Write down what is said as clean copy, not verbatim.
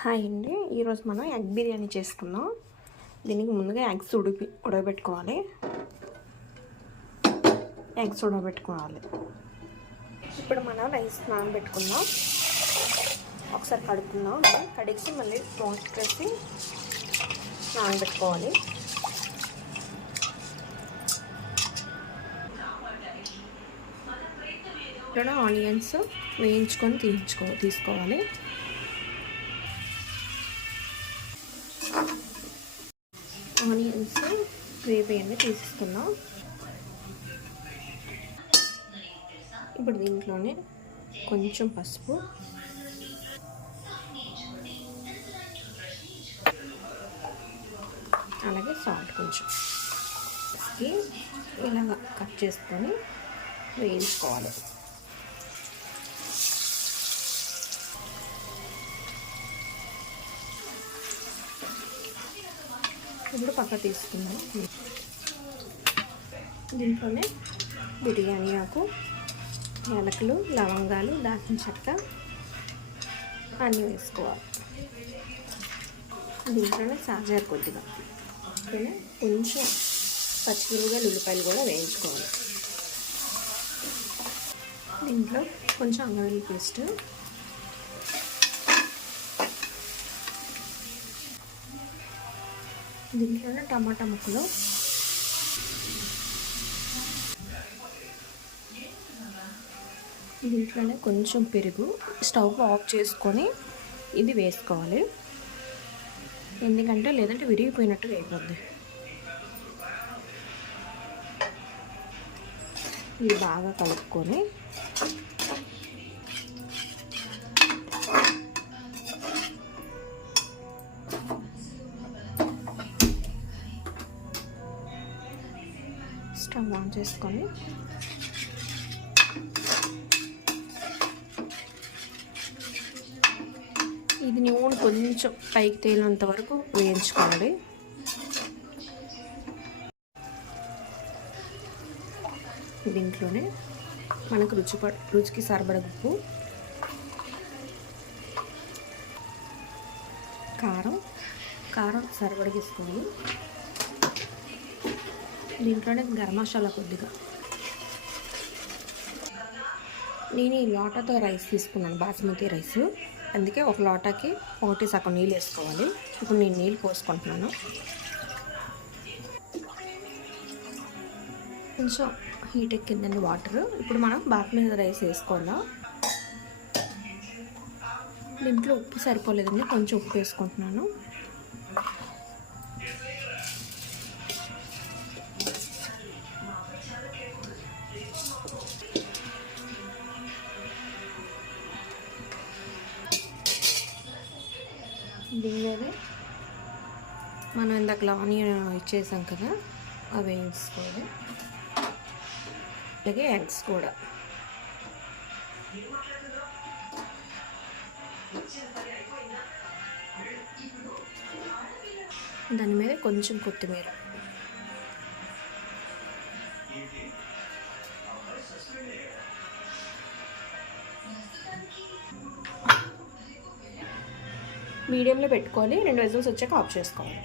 Hi అండి, ఈరోజు మనం ఎగ్ బిర్యానీ చేసుకుందాం. దీనికి ముందుగా ఎగ్స్ ఉడకబెట్టుకోవాలి. ఇప్పుడు మనం రైస్ నానబెట్టుకుందాం. ఒకసారి కడుక్కుందాం. కడిగి మళ్ళీ వాటర్ వేసి నానబెట్టుకోవాలి. ఇక్కడ ఆనియన్స్ వేయించుకొని తీసుకోవాలి. ఆనియన్స్ గ్రేవీ అన్నీ తీసేసుకున్నాం. ఇప్పుడు దీంట్లోనే కొంచెం పసుపు, అలాగే సాల్ట్ కొంచెం ఇలాగ కట్ చేసుకొని వేయించుకోవాలి. ఇప్పుడు పక్క తీసుకున్నాం. దీంట్లోనే బిర్యానీ ఆకు, యాలకులు, లవంగాలు, దాల్చిన చెక్క అన్నీ వేసుకోవాలి. దీంట్లోనే సాజారు కొద్దిగా కొంచెం పచ్చిమిరపకాయలు, ఉల్లిపాయలు కూడా వేయించుకోవాలి. దీంట్లో కొంచెం అల్లం వెల్లుల్లి పేస్ట్, దీంట్లోనే టమాటా ముక్కలు, దీంట్లోనే కొంచెం పెరుగు. స్టవ్ ఆఫ్ చేసుకొని ఇది వేసుకోవాలి, ఎందుకంటే లేదంటే విరిగిపోయినట్టుగా అయిపోద్ది. ఇది బాగా కలుపుకొని స్టవ్ ఆన్ చేసుకొని ఇది నూనె కొంచెం పైకి తేలినంత వరకు వేయించుకోవాలి. దీంట్లోనే మనకు రుచికి సరిపడా ఉప్పు, కారం సరిపడా తీసుకోవాలి. దీంట్లోనే గరం మసాలా కొద్దిగా. నేను ఈ లోటాతో రైస్ తీసుకున్నాను, బాస్మతి రైస్, అందుకే ఒక లోటాకి 1 సగం నీళ్ళు వేసుకోవాలి. ఇప్పుడు నేను నీళ్ళు పోసుకుంటున్నాను. కొంచెం హీట్ ఎక్కిందండి వాటర్. ఇప్పుడు మనం బాస్మతి రైస్ వేసుకోవాలా. దీంట్లో ఉప్పు సరిపోలేదండి, కొంచెం ఉప్పు వేసుకుంటున్నాను. దీనిలోనే మనం ఇందాక ఆనియన్ ఇచ్చేసాం కదా, అవి వేయించుకోవాలి. అలాగే ఎగ్స్ కూడా. దాని మీద కొంచెం కొత్తిమీర. మీడియంలో పెట్టుకోవాలి. 2 విజిల్స్ వచ్చాక ఆఫ్ చేసుకోవాలి.